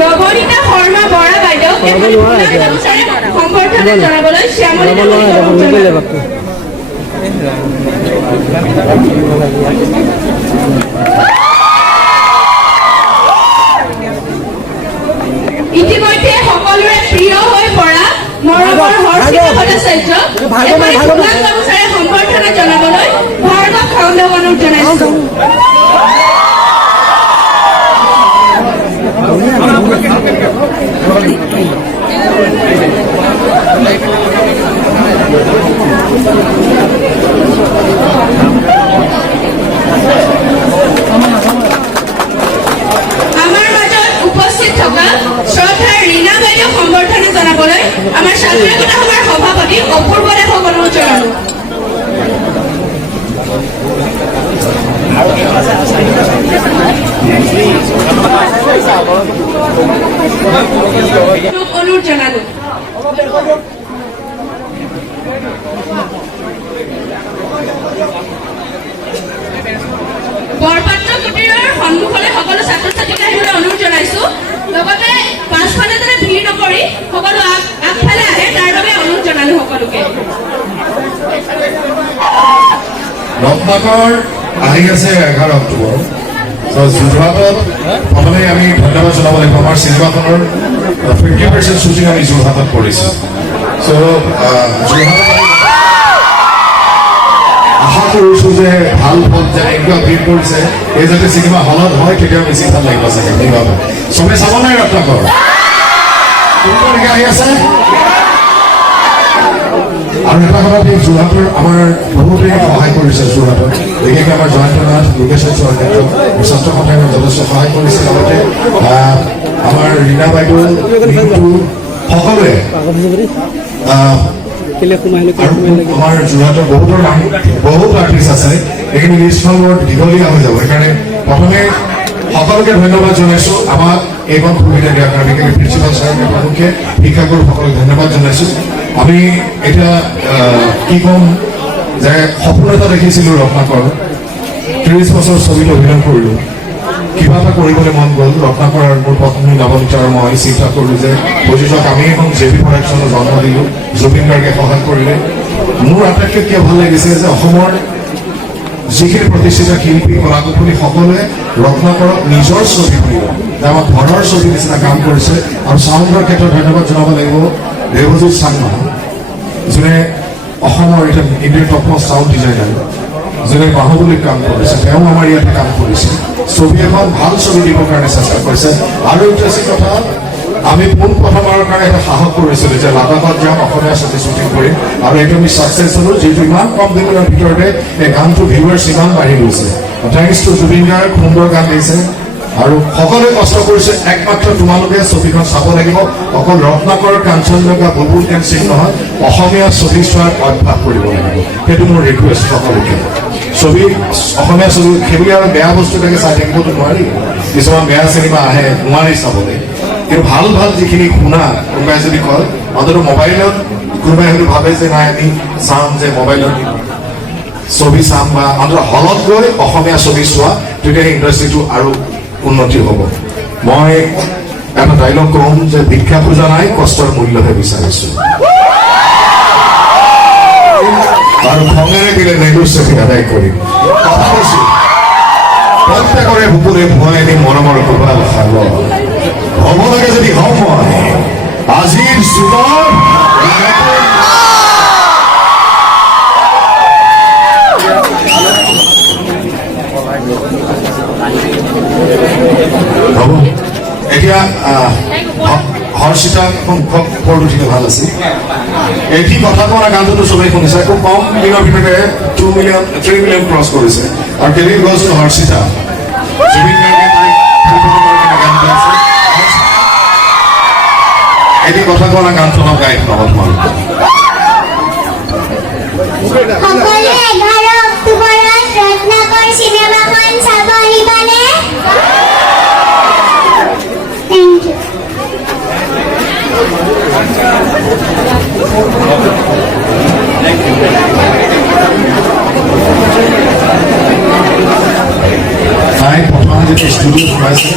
নৱনীতা শৰ্মা বৰা বাইদেউক সম্বৰ্ধনা জনাবলৈ শ্যামলী ইতিমধ্যে সকলোৰে প্ৰিয় হৈ পৰা মৰমৰ হৰ্ষিতা ভট্টাচাৰ্য সম্বৰ্ধনা জনাবলৈ ভাৰ্গৱ খাউণ্ডক অনুৰোধ জনাইছো। আমাৰ মাজত উপস্থিত থকা শ্ৰদ্ধাৰ ৰীণা বাইদেউ সম্বৰ্ধনা জনাবলৈ আমাৰ স্বাধীনতা সভাৰ সভাপতি অপূৰ্ব দেশক অনুৰোধ জনালো। অনুৰোধ জনালো। বৰপাত্ৰ কুটিৰৰ সন্মুখলৈ সকলো ছাত্ৰ ছাত্ৰীক আহিবলৈ অনুৰোধ জনাইছো। লগতে পাছফালে যাতে ভিৰ নকৰি সকলো আগফালে আহে তাৰ বাবে অনুৰোধ জনালো সকলোকে। ৰত্নাকৰ আহি আছে 11 অক্টোবৰ। যোৰহাটত প্ৰথমে আমি ধন্যবাদ জনাব লাগিব আমাৰ চিনেমাখনৰ 50% শ্বুটিং আমি যোৰহাটত কৰিছোঁ। আশা কৰিছোঁ যে ভাল ফল যে এনেকুৱা ভিৰ কৰিছে এই যাতে চিনেমা হলত হয় তেতিয়া বেছি ভাল লাগিব চাগে। সেইবাবে চবে চাব নাই ৰত্নাকৰ আহি আছে। আৰু এটা কথা যোৰহাটৰ আমাৰ বহুতে সহায় কৰিছে। যোৰহাটত বিশেষকৈ আমাৰ জয়ন্তনাথ লোকেশ্বৰ চৰকাৰে ছাত্ৰ সন্থাই যথেষ্ট সহায় কৰিছে। লগতে আমাৰ ৰীণা বাইদেউ সকলোৱে আমাৰ যোৰহাটৰ বহুতৰ নাম বহুত আৰ্টিষ্ট আছে। এইখিনি লিষ্টখন বৰ দীঘলীয়া হৈ যাব। সেইকাৰণে প্ৰথমে সকলোকে ধন্যবাদ জনাইছো আমাক এইখন সুবিধা দিয়াৰ কাৰণে। বিশেষকৈ প্ৰিন্সিপাল ছাৰকে প্ৰমুখে শিক্ষাগুৰুসকলক ধন্যবাদ জনাইছো। আমি এতিয়া কি ক'ম যে সপোন এটা দেখিছিলোঁ ৰত্নাকৰ 30 বছৰ ছবিত অভিনয় কৰিলোঁ। কিবা এটা কৰিবলৈ মন গ'ল। ৰত্নাকৰ আৰু মোৰ পত্নী নৱনীতা আৰু মই চিন্তা কৰিলোঁ যে প্ৰযোজক আমি এখন JB প্ৰডাকশ্যনৰ জন্ম দিলোঁ। জুবিন গাৰ্গে সহায় কৰিলে। মোৰ আটাইতকৈ কিয় ভাল লাগিছে যে অসমৰ যিখিনি প্ৰতিষ্ঠিত শিল্পী কলাকুশলী সকলোৱে ৰত্নাকৰক নিজৰ ছবি বুলি আমাৰ ঘৰৰ ছবি নিচিনা কাম কৰিছে। আৰু চাউণ্ডৰ ক্ষেত্ৰত ধন্যবাদ জনাব লাগিব দেৱজিৎ চাংমা, যোনে অসমৰ এতিয়া ইণ্ডিয়াৰ টপমষ্ট চাউণ্ড ডিজাইনাৰ, যোনে বাহুবলীত কাম কৰিছে। তেওঁ আমাৰ ইয়াতে কাম কৰিছে। ছবি এখন ভাল ছবি দিবৰ কাৰণে চেষ্টা কৰিছে। আৰু ইণ্টাৰেষ্টিং কথা আমি পোনপ্ৰথমবাৰৰ কাৰণে এটা সাহস কৰিছিলোঁ যে লাডাখত যাম অসমীয়া ছবি শ্বুটিং কৰিম। আৰু এইটো আমি ছাকচেছ হ'লোঁ। যিহেতু ইমান কম দিনৰ ভিতৰতে এই গানটো ভিউৱাৰ্ছ ইমান বাঢ়ি গৈছে। থেংকছ টু জুবিন গাৰ্গ, সুন্দৰ গান দিছে আৰু সকলোৱে কষ্ট কৰিছে। একমাত্ৰ তোমালোকে ছবিখন চাব লাগিব। অকল ৰত্নাকৰ কাঞ্চনজংঘা বুলবুল কেন সিং নহয়, অসমীয়া ছবি চোৱাৰ অভ্যাস কৰিব লাগিব। সেইটো মোৰ ৰিকুৱেষ্ট সকলোকে। ছবি অসমীয়া ছবি সেইবুলি আৰু বেয়া বস্তুটাকে চাই থাকিবতো নোৱাৰি। কিছুমান বেয়া চিনেমা আহে নোৱাৰি চাবলৈ। কিন্তু ভাল ভাল যিখিনি শুনা কোনোবাই যদি কয় অন্ততঃ মোবাইলত কোনোবাই হয়তো ভাবে যে নাই আমি চাম যে মোবাইলত ছবি চাম বা অন্ততঃ হলত গৈ অসমীয়া ছবি চোৱা, তেতিয়াহে ইণ্ডাষ্ট্ৰিটো আৰু উন্নতি হ'ব। মই এটা ডাইলগ কম যে ভিক্ষা খোজা নাই, কষ্টৰ মূল্যহে বিচাৰিছোঁ। আৰু খঙেৰে দিলে নেগুচি আদায় কৰিম। কথা কৈছো প্ৰত্যেকৰে বুকুৰে ভুৱাই দি মৰমৰ কোবাল খাব। হ'ব লাগে যদি হওঁ মই আজিৰ যুগৰ হ'ব। এতিয়া হৰ্ষিতা ফটো উঠিলে ভাল আছিল। এটি কথা কোৱা গানটোতো চবেই শুনিছে। খুব কম দিনৰ ভিতৰতে 3 মিলিয়ন ক্ৰছ কৰিছে। আৰু delivery goes two Harshita. Zubeen গাৰ্গে গান গাইছে। এটি কথা কোৱা গানটো অলপ গাই শুনাব তোমালোক। সকলোৱে 11 অক্টোবৰত ৰত্নাকৰ চিনেমাখন চাব আহিবানে? Thank U. যেতিয়া ষ্টুডিঅ'ত সোমাইছে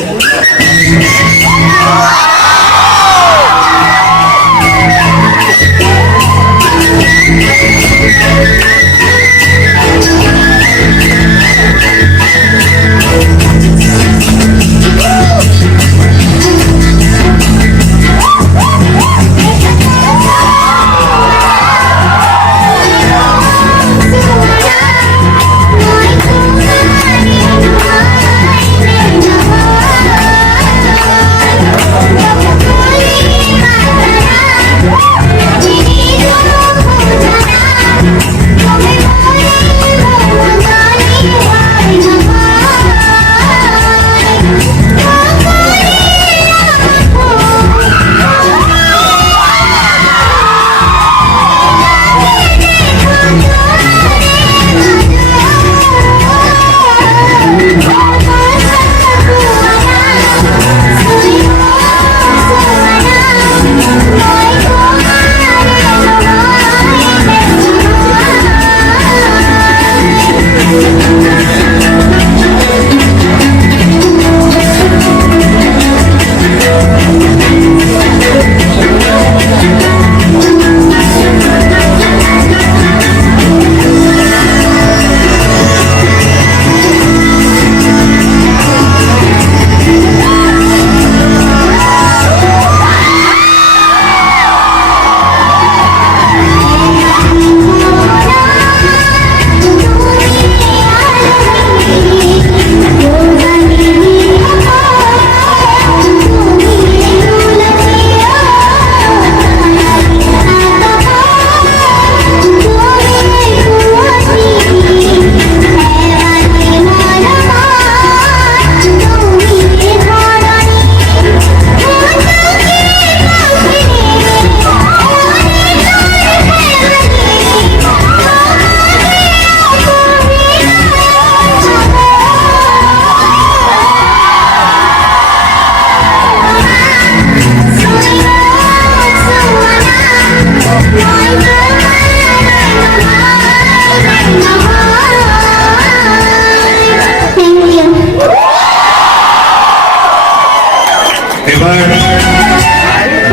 এবাৰ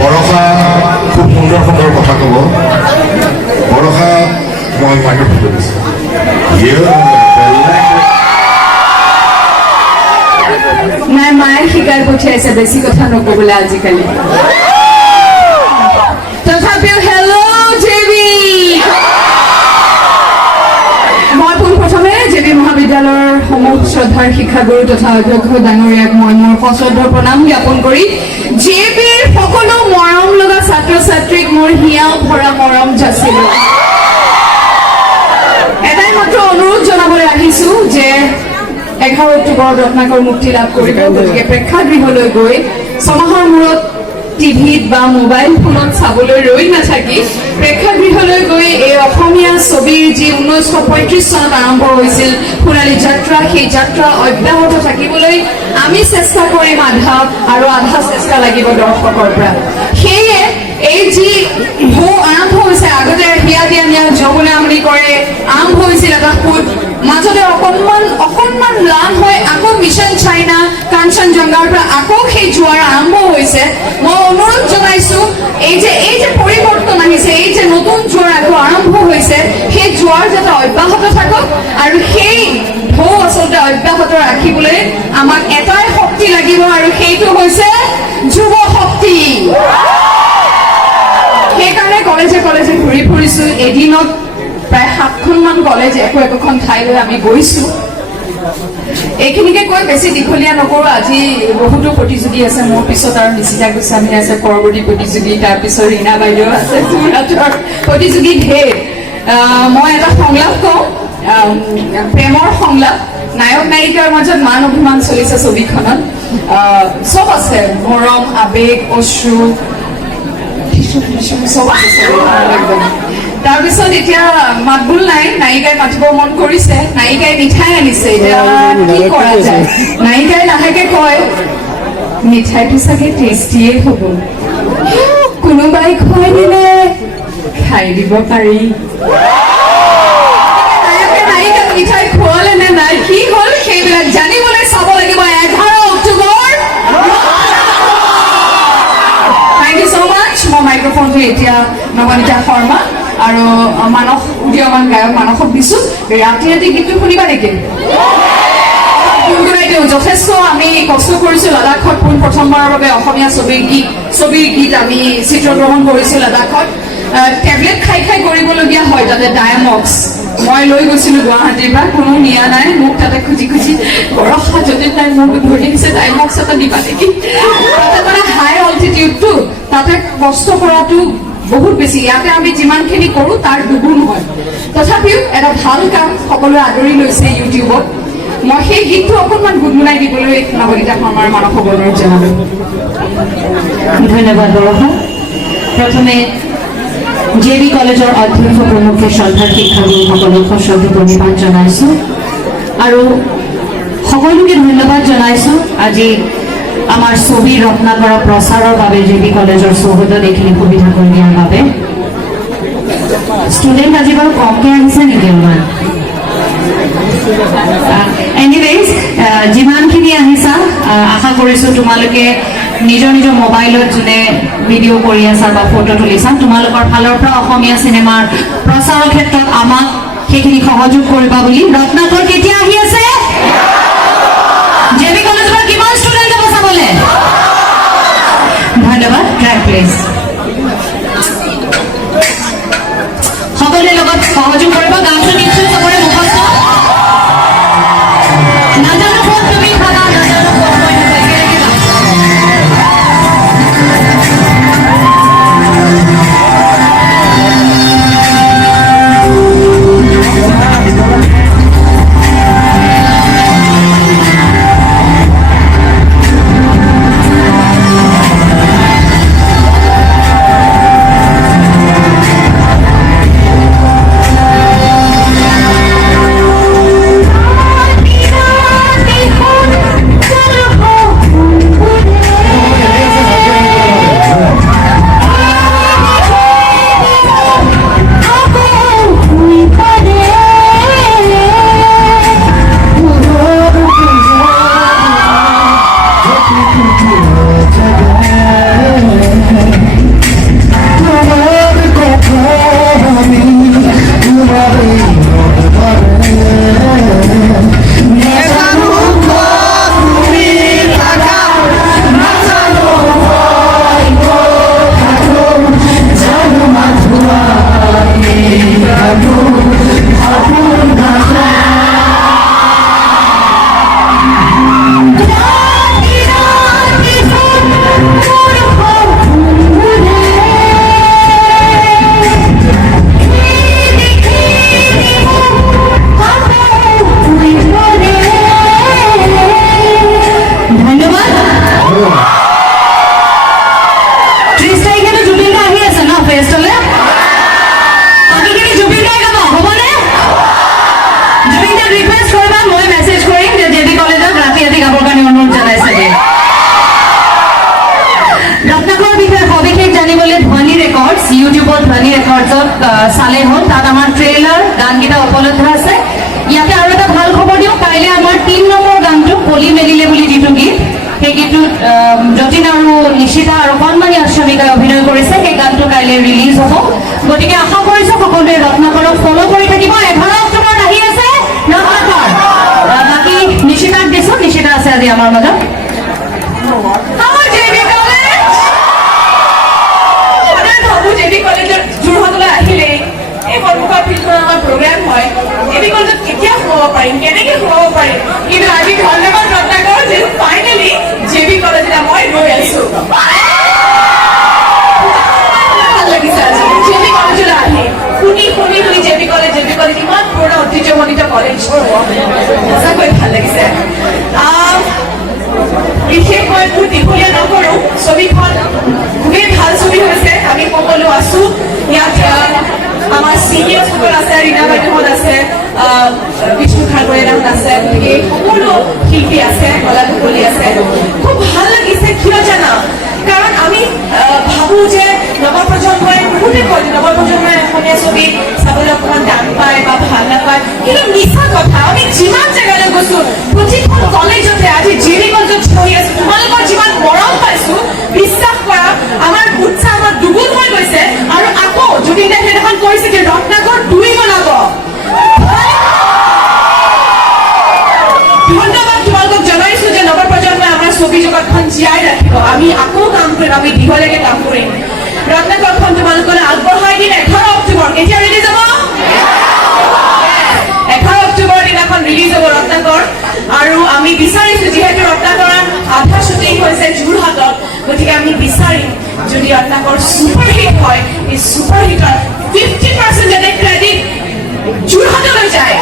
বৰষা খুব সুন্দৰ সুন্দৰ কথা ক'ব বৰষা মই মাইক্ৰফোনটো দিছোঁ নাই মায়ে শিকাই পঠিয়াইছে বেছি কথা নকবলৈ আজিকালি তথাপিও হেল্ল' জেবি মই পোনপ্ৰথমে জেবি মহাবিদ্যালয়ৰ সমূহ শ্ৰদ্ধাৰ শিক্ষাগুৰু তথা অধ্যক্ষ ডাঙৰীয়াক মই মোৰ সশ্ৰদ্ধ প্ৰণাম জ্ঞাপন কৰি জেবিৰ সকলো মৰম লগা ছাত্ৰ ছাত্ৰীক মোৰ হিয়াও ভৰা মৰম যাচিলোঁ এটাই মাত্ৰ অনুৰোধ জনাবলৈ আহিছোঁ যে 11 অক্টোবৰত ৰত্নাকৰ মুক্তি লাভ কৰিব গতিকে প্ৰেক্ষাগৃহলৈ গৈ ছমাহৰ মূৰত টিভিত বা মোবাইল ফোনত চাবলৈ ৰৈ নাথাকি প্ৰেক্ষাগৃহলৈ গৈ এই অসমীয়া ছবিৰ যি 1935 চনত আৰম্ভ হৈছিল সোণালী যাত্ৰা সেই যাত্ৰা অব্যাহত থাকিবলৈ আমি চেষ্টা কৰিম আধা আৰু আধা চেষ্টা লাগিব দৰ্শকৰ পৰা সেয়ে এই যি ঢৌ আৰম্ভ হৈছে আগতে হিয়া দিয়া নিয়া যৌৱনে আমনি কৰে আৰম্ভ হৈছিল এটা সুত মাজতে অকণমান লাভ হৈ আকৌ মিছন চাইনা কাঞ্চনজংঘাৰ পৰা আকৌ সেই জোৱাৰ আৰম্ভ হৈছে মই অনুৰোধ জনাইছো এই যে পৰিৱৰ্তন আহিছে এই যে নতুন জোৱাৰ আকৌ আৰম্ভ হৈছে সেই জোৱাৰ যাতে অব্যাহত থাকক আৰু সেই ঢৌ আচলতে অব্যাহত ৰাখিবলৈ আমাক এটাই শক্তি লাগিব আৰু সেইটো হৈছে যুৱ শক্তি সেইকাৰণে কলেজে কলেজে ঘূৰি ফুৰিছো এদিনত প্ৰায় 7খনমান কলেজ একোখন ঠাইলৈ আমি গৈছো এইখিনিকে কৈ বেছি দীঘলীয়া নকৰো আজি বহুতো প্ৰতিযোগী আছে মোৰ পিছত আৰু নিচিতা গোস্বামী আছে পৰৱৰ্তী প্ৰতিযোগী তাৰপিছত ৰীণা বাইদেউ আছে যোৰহাটৰ প্ৰতিযোগী ঢেৰ মই এটা সংলাপ কওঁ প্ৰেমৰ সংলাপ নায়ক নায়িকাৰ মাজত মান অভিমান চলিছে ছবিখনত চব আছে মৰম আবেগ অশ্ৰু চব আছে একদম তাৰপিছত এতিয়া মাতবোল নাই নায়িকাই মাতিব মন কৰিছে নায়িকাই মিঠাই আনিছে এতিয়া কি কৰা যায় নায়িকাই লাহেকে কয় মিঠাইটো চাগে টেষ্টিয়ে হ'ব কোনোবাই খুৱাই দিলে খাই দিব পাৰি নায়কে নায়িকাক মিঠাই খোৱালে নে নাই কি হ'ল সেইবিলাক জানিবলৈ চাব লাগিব নৱনীতা শৰ্মা আৰু মানস উদীয়মান গায়ক মানসক দিছোঁ ৰাতি ৰাতি গীতটো শুনিবা নেকি গুণগুণাই দিওঁ যথেষ্ট আমি কষ্ট কৰিছোঁ লাডাখত প্ৰথমবাৰৰ বাবে অসমীয়া ছবিৰ গীত আমি চিত্ৰগ্ৰহণ কৰিছোঁ লাডাখত টেবলেট খাই কৰিবলগীয়া হয় তাতে ডায়মক্স মই লৈ গৈছিলোঁ গুৱাহাটীৰ পৰা কোনো নিয়া নাই মোক তাতে খুজি বৰষা যদি তাই মোক ধৰি দিছে ডায়মক্স এটা দিবা নেকি তাতে মানে হাই অল্টিটিউডটো তাতে কষ্ট কৰাটো বহুত বেছি ইয়াতে আমি যিমানখিনি কৰোঁ তাৰ দুগুণ হয় তথাপিও এটা ভাল কাম সকলোৱে আদৰি লৈছে ইউটিউবত মই সেই গীতটো অকণমান গুণগুণাই দিবলৈ নৱনীতা শৰ্মাৰ মানসক অনুৰোধ জনালোঁ ধন্যবাদ বৰষা প্ৰথমে JB কলেজৰ অধ্যক্ষ প্ৰমুখ্যে শ্ৰদ্ধাৰ শিক্ষাগুৰুসকলক সশ্ৰদ্ধ প্ৰণিপাত জনাইছোঁ আৰু সকলোকে ধন্যবাদ জনাইছোঁ আজি আমাৰ ছবি ৰত্নাকৰৰ প্ৰচাৰৰ বাবে JB কলেজৰ চৌহদত এইখিনি সুবিধা কৰি দিয়াৰ বাবে ষ্টুডেণ্ট আজি বাৰু কমকৈ আহিছে নেকি অলপমান এনিৱেজ যিমানখিনি আহিছা আশা কৰিছোঁ তোমালোকে নিজৰ মোবাইলত যোনে ভিডিঅ' কৰি আছা বা ফটো তুলিছা তোমালোকৰ ফালৰ পৰা অসমীয়া চিনেমাৰ প্ৰচাৰৰ ক্ষেত্ৰত আমাক সেইখিনি সহযোগ কৰিবা বুলি ৰত্নাকৰ কেতিয়া আহি আছে JB কলেজৰ পৰা কিমান ষ্টুডেণ্ট যাব চাবলৈ ধন্যবাদ ট্ৰেক প্লিজ সকলোৰে লগত সহযোগ কৰিব গানটো নিশ্চয় চবৰে মুখস্থ নাজানো ক'ত তুমি খাবা নাজানো ক'ত মই ইউটিউবত ধ্বনি ৰেকৰ্ডছত চালে হ'ল তাত আমাৰ ট্ৰেইলাৰ গানকেইটা উপলব্ধ আছে ইয়াতে আৰু এটা ভাল খবৰ দিওঁ কাইলৈ আমাৰ 3 নম্বৰ গানটো পলি মেলিলে বুলি যিটো গীত সেই গীতটোত যতীন আৰু নিশিতা আৰু কণমানি আশ্ৰমিকাই অভিনয় কৰিছে সেই গানটো কাইলৈ ৰিলিজ হ'ব গতিকে আশা কৰিছোঁ সকলোৱে ৰত্নাকৰক ফ'ল' কৰি থাকিব 11 অক্টোবৰত আহি আছে ৰত্নাকৰ বাকী নিশিতাক দিছোঁ নিশিতা আছে আজি আমাৰ মাজত JB কলেজৰ যোৰহাটলৈ আহিলে এই সন্মুখৰ ফিল্ডখন আমাৰ প্ৰগ্ৰাম হয় JB কলেজত কেতিয়া সোমাব পাৰিম কেনেকৈ সোমাব পাৰিম কিন্তু আজি ধন্যবাদ ৰত্নাকৰ যে ফাইনেলি JB কলেজত মই গৈ আছোঁ ভাল লাগিছে আজি JB কলেজলৈ আহি শুনি JB কলেজ ইমান পুৰণা ঐতিহ্যমণ্ডিত কলেজ সঁচাকৈ ভাল লাগিছে বিশেষকৈ মোৰ দীঘলীয়া নকৰোঁ ছবিখন খুবেই ভাল ছবি হৈছে আমি সকলো আছোঁ ইয়াত আমাৰ চিনিয়ৰসকল আছে ৰীণা বাইদেউহঁত আছে বিষ্ণু খাৰগৰীয়াহঁত আছে গতিকে সকলো শিল্পী আছে কলাকুশলী আছে খুব ভাল লাগিছে কিয় জানা কাৰণ আমি ভাবোঁ যে নৱপ্ৰজন্মই বহুতে কয় যে নৱপ্ৰজন্মই অসমীয়া ছবি চাবলৈ অকণমান টান পায় বা ভাল নাপায় কিন্তু মিছা কথা আমি যিমান জেগালৈ গৈছোঁ প্ৰতিখন কলেজতে আজি JB কলেজত পঢ়ি আছোঁ তোমালোকৰ যিমান মৰম পাইছোঁ বিশ্বাস কৰা আমাৰ উৎসাহ আমাৰ দুগুণ হৈ গৈছে আৰু আকৌ ধন্যবাদ তোমালোকক জনাইছো যে নৱপ্ৰজন্মই আমাৰ ছবি জগতখন জীয়াই ৰাখিব। আমি আকৌ কাম কৰিম, আমি দীঘলৈকে কাম কৰিম। ৰত্নাকৰখন তোমালোকলৈ আগবঢ়াই দিম 11 অক্টোবৰ। কেতিয়া ৰিলিজ হ'ব? 11 অক্টোবৰ দিনাখন ৰিলিজ হ'ব ৰত্নাকৰ। আৰু আমি বিচাৰিছো, যিহেতু ৰত্নাকৰৰ আধা শ্বুটিং হৈছে যোৰহাটত, গতিকে আমি বিচাৰিম যদি ৰত্নাকৰ ছুপাৰহিট হয়, এই ছুপাৰহিটৰ 50% যাতে ক্ৰেডিট যোৰহাটলৈ যায়।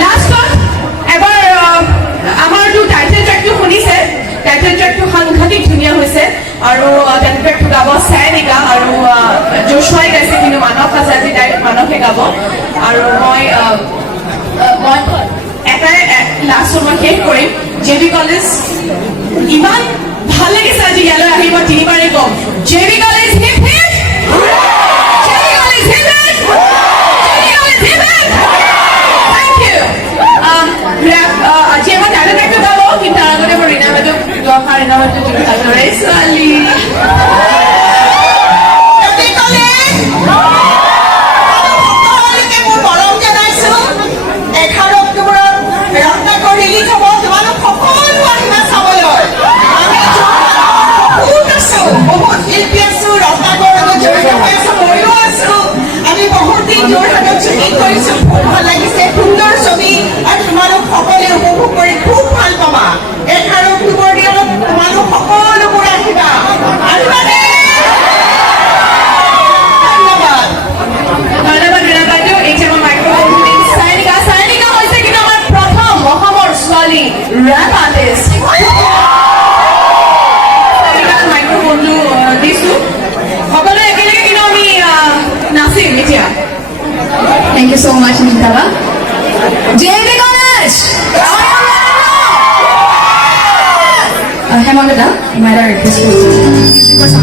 লাষ্টত এবাৰ আমাৰটো টাইটেল ট্ৰেকটো শুনিছে, টাইটেল ট্ৰেকটো সাংঘাতিক ধুনীয়া হৈছে আৰু টাইটেল ট্ৰেকটো গাব চাইনিকা আৰু জোশ্বুৱাই গাইছে, কিন্তু মানস আছে আজি মানসে গাব। আৰু মই এটাই লাষ্টত মই শেষ কৰিম, JB কলেজ ইমান ভাল লাগিছে আজি ইয়ালৈ আহি। মই তিনিবাৰেই কম, JB college hip hip, JB college hip hip, JB college hip hip. Thank you. আজি আমাৰ টাইটেল ট্ৰেকটো গাব, কিন্তু তাৰ আগতে মই ৰীণা বাইদেউ দৰকাৰ, ৰীণা বাইদেউ যোৰহাটৰে ছোৱালী। সকলোকে মোৰ মৰম জনাইছো। 11 অক্টোবৰত ৰত্নাকৰ ৰিলিজ হ'ব, তোমালোক সকলো আহিবা চাবলৈ। আমি বহুত আছো, বহুত শিল্পী আছো, ৰত্নাকৰ লগত জড়িত হৈ আছো, ময়ো আছো। আমি বহুত দিন যোৰহাটত শ্বুটিং কৰিছো, খুব ভাল লাগিছে, সুন্দৰ ছবি আৰু তোমালোক সকলোৱে উপভোগ কৰি খুব ভাল পাবা। 11 অক্টোবৰ দিনত তোমালোক সকলোবোৰ আহিবা, আহিবানে? ধন্যবাদ। ধন্যবাদ ৰীণা বাইদেউ। এতিয়া মই মাইক্ৰফোন দিম চাইনিকা। চাইনিকা হৈছে কিন্তু আমাৰ প্ৰথম অসমৰ ছোৱালী ৰেপ আৰ্টিষ্ট। চাইনিকাক মাইক্ৰফোনটো দিছো। সকলোৱে একেলগে কিন্তু আমি নাচিম এতিয়া। Thank you so much, Nitara. JB College! Hemangada, Myra request for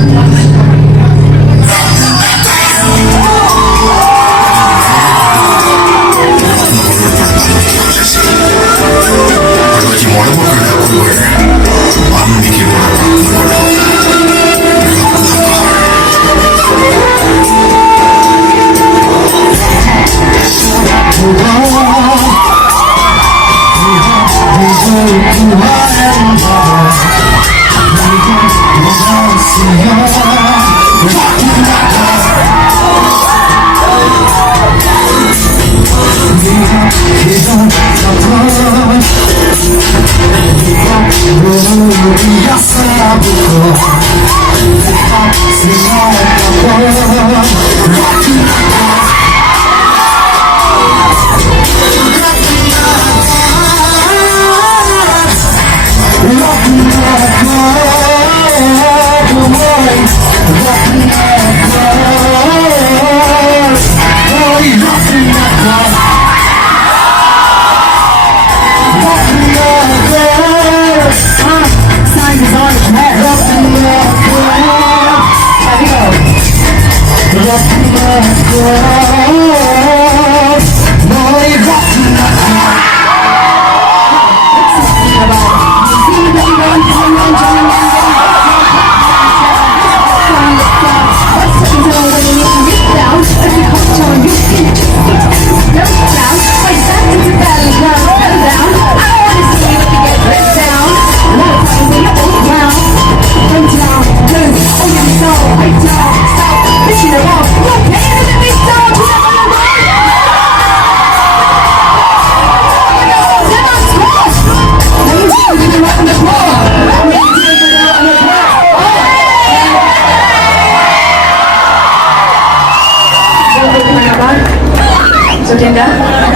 Jyotinda,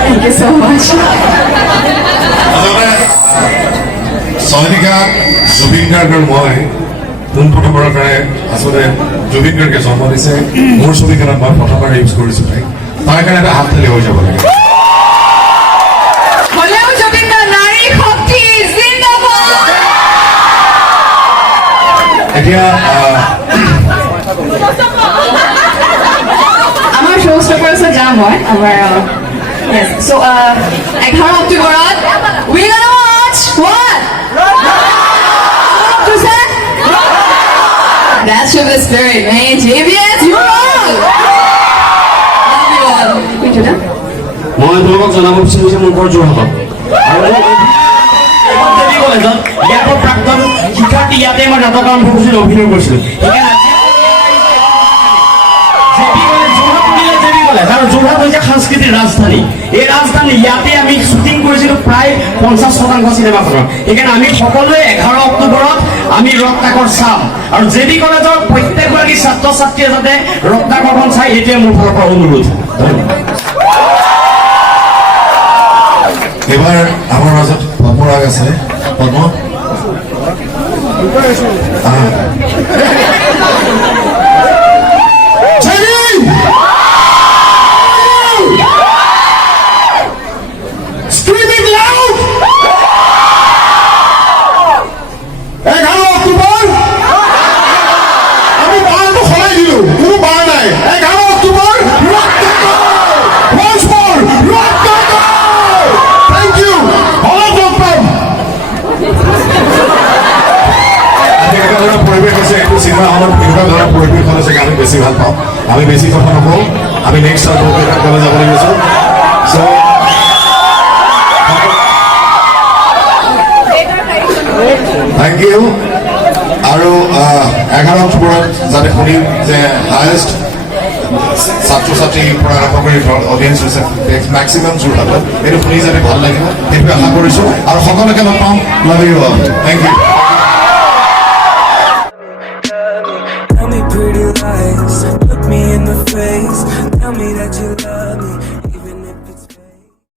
thank you so much. Chayanika Zubeen Garg আৰু মই পোনপ্ৰথমবাৰৰ কাৰণে আচলতে জুবিন গাৰ্গে জন্ম দিছে। মোৰ ছবিখনত মই প্ৰথমবাৰ ইউজ কৰিছো তাইক, তাৰ কাৰণে এটা হাত তালি হৈ যাব লাগে। হ'লেও জোতিন্দা নাৰী শক্তি জিন্দাবাদ। এতিয়া আমাৰ শ্ব' ষ্টপাৰ্ছত যাম মই আমাৰ yes. So 11 অক্টোবৰত we gonna watch what? That's Clash of the Spirit, man. JBS, you're on! Love you all. Wait, you're done? মই তোমাক জনাব বিচাৰিছো মোৰ ঘৰ যোৰহাটত আৰু দেৱী কলেজত ইয়াৰ প্ৰাক্তন শিক্ষাৰ্থী ইয়াতে মই নাটক আৰম্ভ কৰিছিলো অভিনয় কৰিছিলো আৰু যোৰহাট হৈছে সাংস্কৃতিক ৰাজধানী এই ৰাজধানী ইয়াতে আমি শ্বুটিং কৰিছিলো প্ৰায় 50% চিনেমাখনৰ সেইকাৰণে আমি সকলোৱে 11 অক্টোবৰত আমি ৰত্নাকৰ চাম আৰু জেবি কলেজৰ প্ৰত্যেকগৰাকী ছাত্ৰ ছাত্ৰীয়ে যাতে ৰত্নাকৰখন চাই এইটোৱে মোৰ ফালৰ পৰা অনুৰোধ এবাৰ আমাৰ মাজত পদ্মৰাগ আছে পদ্ম চিনেমা হলত এনেকুৱা ধৰণৰ পৰিৱেশ হ'লে চাগে আমি বেছি ভাল পাওঁ আমি বেছি কথা নকওঁ আমি নেক্সট কলেজ যাব লাগিছোঁ থেংক ইউ আৰু 11 অক্টোবৰত যাতে শুনিম যে হায়েষ্ট ছাত্ৰ ছাত্ৰীৰ পৰা আৰম্ভ কৰি অডিয়েঞ্চ হৈছে মেক্সিমাম যোৰহাটত এইটো শুনি যাতে ভাল লাগিব সেইটো আশা কৰিছোঁ আৰু সকলোকে লগ পাম love you all thank you Tell me pretty lies, look me in the face, tell me that you love me.